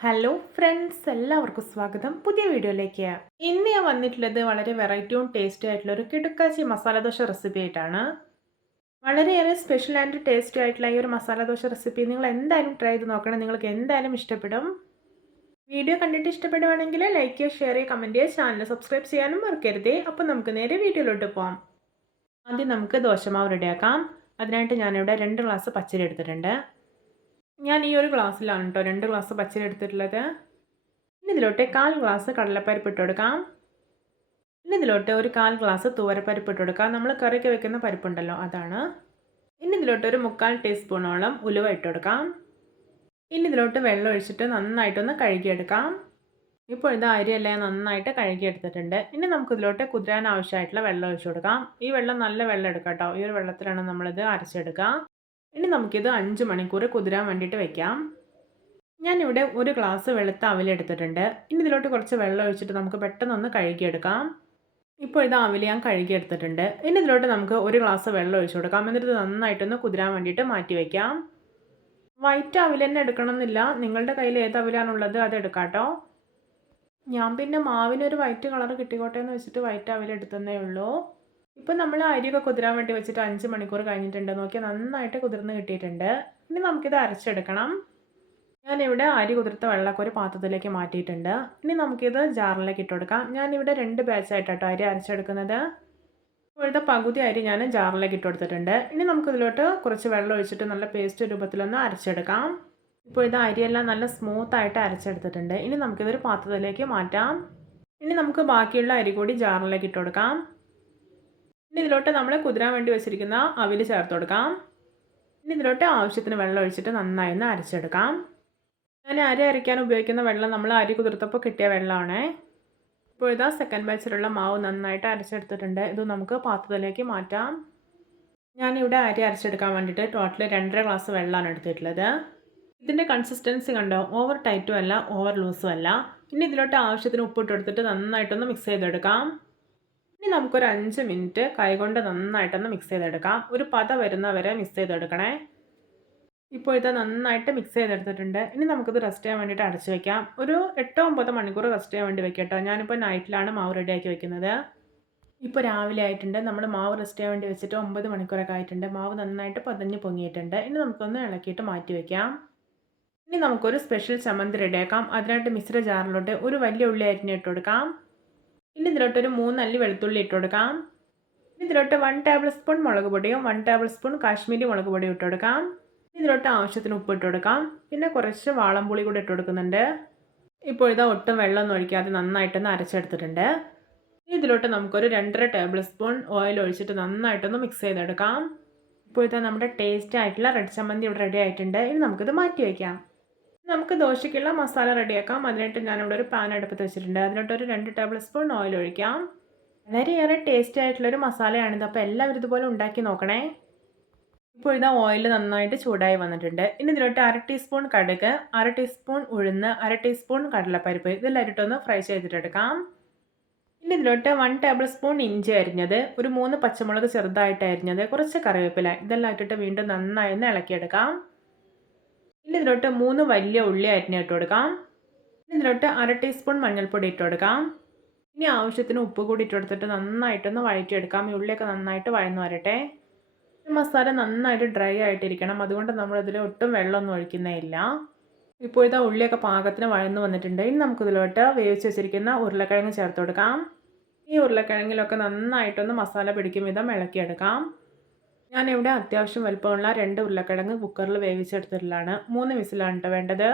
Hello friends എല്ലാവർക്കും സ്വാഗതം. പുതിയ വീഡിയോയിലേക്ക്. ഇന്ന് ഞാൻ വന്നിട്ടുള്ളത് വളരെ വെറൈറ്റിയും ടേസ്റ്റി ആയിട്ടുള്ള ഒരു കിടുക്കാച്ചി മസാല ദോശ റെസിപ്പി ആയിട്ടാണ്. വളരെയേറെ സ്പെഷ്യൽ ആൻഡ് ടേസ്റ്റി ആയിട്ടുള്ള ഈ ഒരു മസാല ദോശ റെസിപ്പി നിങ്ങൾ എന്തായാലും ട്രൈ ചെയ്ത് നോക്കണം. നിങ്ങൾക്ക് എന്തായാലും ഇഷ്ടപ്പെടും. വീഡിയോ കണ്ടിട്ട് ഇഷ്ടപ്പെടുവാണെങ്കിൽ ലൈക്ക് ചെയ്യുക ഷെയർ ചെയ്യുക കമന്റ് ചെയ്യുക ചാനൽ സബ്സ്ക്രൈബ് ചെയ്യാനും മറക്കരുതേ. അപ്പോൾ നമുക്ക് നേരെ വീഡിയോയിലോട്ട് പോകാം ആദ്യം നമുക്ക് ദോശമാവ് റെഡിയാക്കാം അതിനായിട്ട് ഞാനിവിടെ രണ്ട് ഗ്ലാസ് പച്ചരി എടുത്തിട്ടുണ്ട്. ഞാൻ ഈ ഒരു ഗ്ലാസ്സിലാണ് കേട്ടോ രണ്ട് ഗ്ലാസ് പച്ചരി എടുത്തിട്ടുള്ളത്. ഇനി ഇതിലോട്ട് കാൽ ഗ്ലാസ് കടലപ്പരിപ്പ് ഇട്ട് കൊടുക്കാം. ഇനി ഇതിലോട്ട് ഒരു കാൽ ഗ്ലാസ് തൂവരപ്പരിപ്പ് ഇട്ട് കൊടുക്കാം. നമ്മൾ കറിക്ക് വെക്കുന്ന പരിപ്പുണ്ടല്ലോ അതാണ്. ഇനി ഇതിലോട്ട് ഒരു മുക്കാൽ ടീസ്പൂണോളം ഉലുവ ഇട്ട് കൊടുക്കാം. ഇനി ഇതിലോട്ട് വെള്ളം ഒഴിച്ചിട്ട് നന്നായിട്ടൊന്ന് കഴുകിയെടുക്കാം. ഇപ്പോൾ ഇത് അരിയെല്ലാം നന്നായിട്ട് കഴുകിയെടുത്തിട്ടുണ്ട്. ഇനി നമുക്ക് ഇതിലോട്ട് കുതിരാൻ ആവശ്യമായിട്ടുള്ള വെള്ളം ഒഴിച്ചു കൊടുക്കാം. ഈ വെള്ളം നല്ല വെള്ളം എടുക്കാം കേട്ടോ ഈ ഒരു വെള്ളത്തിലാണ് നമ്മളിത് അരച്ചെടുക്കുക. ഇനി നമുക്കിത് അഞ്ച് മണിക്കൂർ കുതിരാൻ വേണ്ടിയിട്ട് വെക്കാം. ഞാനിവിടെ ഒരു ഗ്ലാസ് വെളുത്ത അവിലെടുത്തിട്ടുണ്ട് ഇനി ഇതിലോട്ട് കുറച്ച് വെള്ളം ഒഴിച്ചിട്ട് നമുക്ക് പെട്ടെന്നൊന്ന് കഴുകിയെടുക്കാം. ഇപ്പോൾ ഇത് അവിൽ ഞാൻ കഴുകിയെടുത്തിട്ടുണ്ട്. ഇനി ഇതിലോട്ട് നമുക്ക് ഒരു ഗ്ലാസ് വെള്ളം ഒഴിച്ചു കൊടുക്കാം. എന്നിട്ട് നന്നായിട്ടൊന്ന് കുതിരാൻ വേണ്ടിയിട്ട് മാറ്റി വയ്ക്കാം വൈറ്റ് അവിൽ തന്നെ എടുക്കണമെന്നില്ല. നിങ്ങളുടെ കയ്യിൽ ഏത് അവിലാണുള്ളത് അത് എടുക്കാട്ടോ. കേട്ടോ ഞാൻ പിന്നെ മാവിനൊരു വൈറ്റ് കളർ കിട്ടിക്കോട്ടെ എന്ന് വെച്ചിട്ട് വൈറ്റ് അവിൽ ഉള്ളൂ. ഇപ്പം നമ്മൾ അരിയൊക്കെ കുതിരാൻ വേണ്ടി വെച്ചിട്ട് അഞ്ച് മണിക്കൂർ കഴിഞ്ഞിട്ടുണ്ട്. നോക്കിയാൽ നന്നായിട്ട് കുതിർന്ന് കിട്ടിയിട്ടുണ്ട്. ഇനി നമുക്കിത് അരച്ചെടുക്കണം. ഞാനിവിടെ അരി കുതിർത്ത വെള്ളമൊക്കെ ഒരു പാത്രത്തിലേക്ക് മാറ്റിയിട്ടുണ്ട്. ഇനി നമുക്കിത് ജാറിലേക്ക് ഇട്ട് കൊടുക്കാം. ഞാനിവിടെ രണ്ട് ബാച്ചായിട്ടോ അരി അരച്ചെടുക്കുന്നത്. ഇപ്പോഴത്തെ പകുതി അരി ഞാൻ ജാറിലേക്ക് ഇട്ട് കൊടുത്തിട്ടുണ്ട്. ഇനി നമുക്കിതിലോട്ട് കുറച്ച് വെള്ളം ഒഴിച്ചിട്ട് നല്ല പേസ്റ്റ് രൂപത്തിലൊന്ന് അരച്ചെടുക്കാം. ഇപ്പോൾ ഇത് അരിയെല്ലാം നല്ല സ്മൂത്തായിട്ട് അരച്ചെടുത്തിട്ടുണ്ട്. ഇനി നമുക്കിതൊരു പാത്രത്തിലേക്ക് മാറ്റാം. ഇനി നമുക്ക് ബാക്കിയുള്ള അരി കൂടി ജാറിലേക്ക് ഇട്ട് കൊടുക്കാം. ഇനി ഇതിലോട്ട് നമ്മൾ കുതിരാൻ വേണ്ടി വെച്ചിരിക്കുന്ന അവിൽ ചേർത്ത് കൊടുക്കാം. ഇനി ഇതിലോട്ട് ആവശ്യത്തിന് വെള്ളം ഒഴിച്ചിട്ട് നന്നായി ഒന്ന് അരച്ചെടുക്കാം. ഞാൻ അരി അരയ്ക്കാൻ ഉപയോഗിക്കുന്ന വെള്ളം നമ്മൾ അരി കുതിർത്തപ്പോൾ കിട്ടിയ വെള്ളമാണ് ഇപ്പോൾ ഇതാ സെക്കൻഡ് ബാച്ചിലുള്ള മാവ് നന്നായിട്ട് അരച്ചെടുത്തിട്ടുണ്ട്. ഇത് നമുക്ക് പാത്രത്തിലേക്ക് മാറ്റാം. ഞാനിവിടെ അരി അരച്ചെടുക്കാൻ വേണ്ടിയിട്ട് ടോട്ടൽ രണ്ടര ഗ്ലാസ് വെള്ളമാണ് എടുത്തിട്ടുള്ളത്. ഇതിന്റെ കൺസിസ്റ്റൻസി കണ്ടോ? ഓവർ ടൈറ്റും അല്ല ഓവർ ലൂസും അല്ല. ഇനി ഇതിലോട്ട് ആവശ്യത്തിന് ഉപ്പിട്ട് എടുത്തിട്ട് നന്നായിട്ടൊന്ന് മിക്സ് ചെയ്തെടുക്കാം. ഇനി നമുക്കൊരു അഞ്ച് മിനിറ്റ് കൈകൊണ്ട് നന്നായിട്ടൊന്ന് മിക്സ് ചെയ്തെടുക്കാം. ഒരു പത വരുന്നവരെ മിക്സ് ചെയ്തെടുക്കണേ. ഇപ്പോൾ ഇത് നന്നായിട്ട് മിക്സ് ചെയ്തെടുത്തിട്ടുണ്ട്. ഇനി നമുക്കിത് റെസ്റ്റ് ചെയ്യാൻ വേണ്ടിയിട്ട് അടച്ചു വെക്കാം. ഒരു എട്ടോ ഒമ്പതോ മണിക്കൂർ റെസ്റ്റ് ചെയ്യാൻ വേണ്ടി വെക്കട്ടോ. ഞാനിപ്പോൾ നൈറ്റിലാണ് മാവ് റെഡിയാക്കി വെക്കുന്നത്. ഇപ്പോൾ രാവിലെ ആയിട്ടുണ്ട്. നമ്മൾ മാവ് റെസ്റ്റ് ചെയ്യാൻ വേണ്ടി വെച്ചിട്ട് ഒമ്പത് മണിക്കൂറൊക്കെ ആയിട്ടുണ്ട്. മാവ് നന്നായിട്ട് പതഞ്ഞ് പൊങ്ങിയിട്ടുണ്ട്. ഇനി നമുക്കൊന്ന് ഇളക്കിയിട്ട് മാറ്റി വയ്ക്കാം ഇനി നമുക്കൊരു സ്പെഷ്യൽ ചമ്മന്തി റെഡിയാക്കാം അതിനായിട്ട് മിശ്ര ജാറിലോട്ട് ഒരു വലിയ ഉള്ളി അരിഞ്ഞിട്ട് കൊടുക്കാം. ഇനി ഇതിലോട്ട് ഒരു മൂന്നല്ലി വെളുത്തുള്ളി ഇട്ട് കൊടുക്കാം ഇതിലോട്ട് വൺ ടേബിൾ സ്പൂൺ മുളക് പൊടിയും വൺ ടേബിൾ സ്പൂൺ കാശ്മീരി മുളക് പൊടിയും ഇട്ട് കൊടുക്കാം ഇതിലോട്ട് ആവശ്യത്തിന് ഉപ്പ് ഇട്ട് കൊടുക്കാം പിന്നെ കുറച്ച് വാളംപുളി കൂടി ഇട്ട് കൊടുക്കുന്നുണ്ട് ഇപ്പോൾ ഇതാ ഒട്ടും വെള്ളമൊന്നും ഒഴിക്കാതെ നന്നായിട്ടൊന്ന് അരച്ചെടുത്തിട്ടുണ്ട്. ഇതിലോട്ട് നമുക്കൊരു രണ്ടര ടേബിൾ സ്പൂൺ ഓയിൽ ഒഴിച്ചിട്ട് നന്നായിട്ടൊന്ന് മിക്സ് ചെയ്തെടുക്കാം. ഇപ്പോൾ ഇതാ നമ്മുടെ ടേസ്റ്റ് ആയിട്ടുള്ള റെഡ് ചമ്മന്തി ഇവിടെ റെഡി ആയിട്ടുണ്ട്. ഇനി നമുക്കിത് മാറ്റി വയ്ക്കാം. നമുക്ക് ദോശയ്ക്കുള്ള മസാല റെഡിയാക്കാം. അതിനായിട്ട് ഞാനിവിടെ ഒരു പാൻ അടുപ്പത്ത് വെച്ചിട്ടുണ്ട്. അതിലോട്ട് ഒരു രണ്ട് ടേബിൾ സ്പൂൺ ഓയിൽ ഒഴിക്കാം. വളരെയേറെ ടേസ്റ്റി ആയിട്ടുള്ളൊരു മസാലയാണിത് അപ്പോൾ എല്ലാവരും ഇതുപോലെ ഉണ്ടാക്കി നോക്കണേ. ഇപ്പോൾ ഇതാ ഓയിൽ നന്നായിട്ട് ചൂടായി വന്നിട്ടുണ്ട്. ഇനി ഇതിലോട്ട് അര ടീസ്പൂൺ കടുക് അര ടീസ്പൂൺ ഉഴുന്ന് അര ടീസ്പൂൺ കടലപ്പരിപ്പ് ഇതെല്ലാം ഇട്ടൊന്ന് ഫ്രൈ ചെയ്തിട്ടെടുക്കാം. ഇനി ഇതിലോട്ട് വൺ ടേബിൾ സ്പൂൺ ഇഞ്ചി അരിഞ്ഞത് ഒരു മൂന്ന് പച്ചമുളക് ചെറുതായിട്ട് അരിഞ്ഞത് കുറച്ച് കറിവേപ്പില ഇതെല്ലാം ഇട്ടിട്ട് വീണ്ടും നന്നായി ഒന്ന് ഇളക്കിയെടുക്കാം. ഇനി ഇതിലോട്ട് മൂന്ന് വലിയ ഉള്ളി അരിഞ്ഞ് ഇട്ട് കൊടുക്കാം. ഇനി ഇതിലോട്ട് അര ടീസ്പൂൺ മഞ്ഞൾപ്പൊടി ഇട്ട് കൊടുക്കാം. ഇനി ആവശ്യത്തിന് ഉപ്പ് കൂടി ഇട്ട് കൊടുത്തിട്ട് നന്നായിട്ടൊന്ന് വഴറ്റിയെടുക്കാം. ഈ ഉള്ളിയൊക്കെ നന്നായിട്ട് വഴന്നു വരട്ടെ. മസാല നന്നായിട്ട് ഡ്രൈ ആയിട്ടിരിക്കണം. അതുകൊണ്ട് നമ്മളിതിൽ ഒട്ടും വെള്ളമൊന്നും ഒഴിക്കുന്നേ ഇല്ല. ഇപ്പോൾ ഇതാ ഉള്ളിയൊക്കെ പാകത്തിന് വഴന്നു വന്നിട്ടുണ്ട്. ഇനി നമുക്കിതിലോട്ട് വേവിച്ച് വെച്ചിരിക്കുന്ന ഉരുളക്കിഴങ്ങ് ചേർത്ത് കൊടുക്കാം. ഈ ഉരുളക്കിഴങ്ങിലൊക്കെ നന്നായിട്ടൊന്ന് മസാല പിടിക്കും വിധം ഇളക്കിയെടുക്കാം. ഞാനിവിടെ അത്യാവശ്യം വലുപ്പമുള്ള രണ്ട് ഉരുളക്കിഴങ്ങ് കുക്കറിൽ വേവിച്ചെടുത്തിട്ടുള്ളതാണ്. മൂന്ന് വിസിലാണ് കേട്ടോ വേണ്ടത്.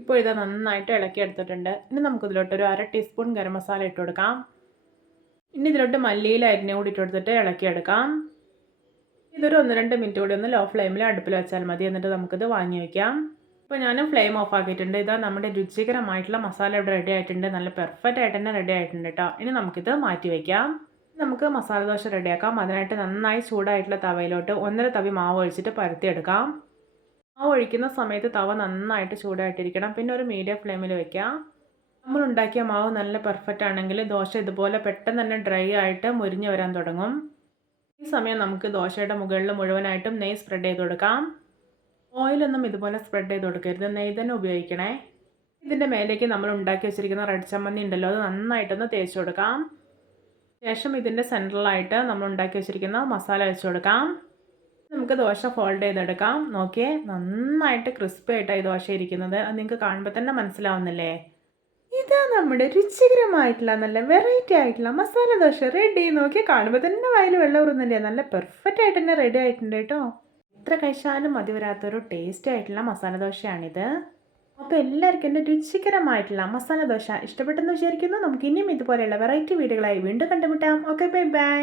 ഇപ്പോൾ ഇത് നന്നായിട്ട് ഇളക്കിയെടുത്തിട്ടുണ്ട് ഇനി നമുക്കിതിലോട്ടൊരു അര ടീസ്പൂൺ ഗരം മസാല ഇട്ട് കൊടുക്കാം. ഇനി ഇതിലോട്ട് മല്ലിയില അരിഞ്ഞ കൂടി ഇട്ട് കൊടുത്തിട്ട് ഇളക്കിയെടുക്കാം ഇതൊരു ഒന്ന് രണ്ട് മിനിറ്റ് കൂടി ഒന്ന് ലോ ഫ്ലെയിമിൽ അടുപ്പിൽ വെച്ചാൽ മതി. എന്നിട്ട് നമുക്കിത് വാങ്ങി വയ്ക്കാം ഇപ്പോൾ ഞാൻ ഫ്ലെയിം ഓഫ് ആക്കിയിട്ടുണ്ട്. ഇതാ നമ്മുടെ രുചികരമായിട്ടുള്ള മസാല ഇവിടെ റെഡി ആയിട്ടുണ്ട്. നല്ല പെർഫെക്റ്റ് ആയിട്ട് തന്നെ റെഡി ആയിട്ടുണ്ട് കേട്ടോ ഇനി നമുക്കിത് മാറ്റി വയ്ക്കാം നമുക്ക് മസാല ദോശ റെഡിയാക്കാം. അതിനായിട്ട് നന്നായി ചൂടായിട്ടുള്ള തവയിലോട്ട് ഒന്നര തവി മാവ് ഒഴിച്ചിട്ട് പരത്തിയെടുക്കാം. മാവ് ഒഴിക്കുന്ന സമയത്ത് തവ നന്നായിട്ട് ചൂടായിട്ടിരിക്കണം. പിന്നെ ഒരു മീഡിയം ഫ്ലെയിമിൽ വെക്കാം നമ്മൾ ഉണ്ടാക്കിയ മാവ് നല്ല പെർഫെക്റ്റ് ആണെങ്കിൽ ദോശ ഇതുപോലെ പെട്ടെന്ന് തന്നെ ഡ്രൈ ആയിട്ട് മുരിഞ്ഞു വരാൻ തുടങ്ങും. ഈ സമയം നമുക്ക് ദോശയുടെ മുകളിൽ മുഴുവനായിട്ടും നെയ്യ് സ്പ്രെഡ് ചെയ്ത് കൊടുക്കാം. ഓയിലൊന്നും ഇതുപോലെ സ്പ്രെഡ് ചെയ്ത് കൊടുക്കരുത്. നെയ്യ് തന്നെ ഉപയോഗിക്കണേ. ഇതിന്റെ മേലേക്ക് നമ്മൾ ഉണ്ടാക്കി വെച്ചിരിക്കുന്ന റെഡ് ചമ്മന്തി ഉണ്ടല്ലോ അത് നന്നായിട്ടൊന്ന് തേച്ച് കൊടുക്കാം. ശേഷം ഇതിന്റെ സെൻട്രലായിട്ട് നമ്മൾ ഉണ്ടാക്കി വെച്ചിരിക്കുന്ന മസാല വെച്ച് കൊടുക്കാം. നമുക്ക് ദോശ ഫോൾഡ് ചെയ്തെടുക്കാം. നോക്കിയേ നന്നായിട്ട് ക്രിസ്പി ആയിട്ടാണ് ഈ ദോശ ഇരിക്കുന്നത്. അത് നിങ്ങൾക്ക് കാണുമ്പോൾ തന്നെ മനസ്സിലാവുന്നില്ലേ? ഇതാ നമ്മുടെ രുചികരമായിട്ടുള്ള നല്ല വെറൈറ്റി ആയിട്ടുള്ള മസാല ദോശ റെഡി നോക്കിയാൽ കാണുമ്പോൾ തന്നെ വയൽ വെള്ളം ഊറുന്നില്ലേ നല്ല പെർഫെക്റ്റ് ആയിട്ട് തന്നെ റെഡി ആയിട്ടുണ്ട് കേട്ടോ. എത്ര കഴിച്ചാലും മതി വരാത്തൊരു ടേസ്റ്റ് ആയിട്ടുള്ള മസാല ദോശയാണിത്. അപ്പോൾ എല്ലാവർക്കും എന്റെ രുചികരമായിട്ടുള്ള മസാല ദോശ ഇഷ്ടപ്പെട്ടെന്ന് വിചാരിക്കുന്നു. നമുക്ക് ഇനിയും ഇതുപോലെയുള്ള വെറൈറ്റി വീഡിയോകളായി വീണ്ടും കണ്ടുമുട്ടാം. Okay bye bye.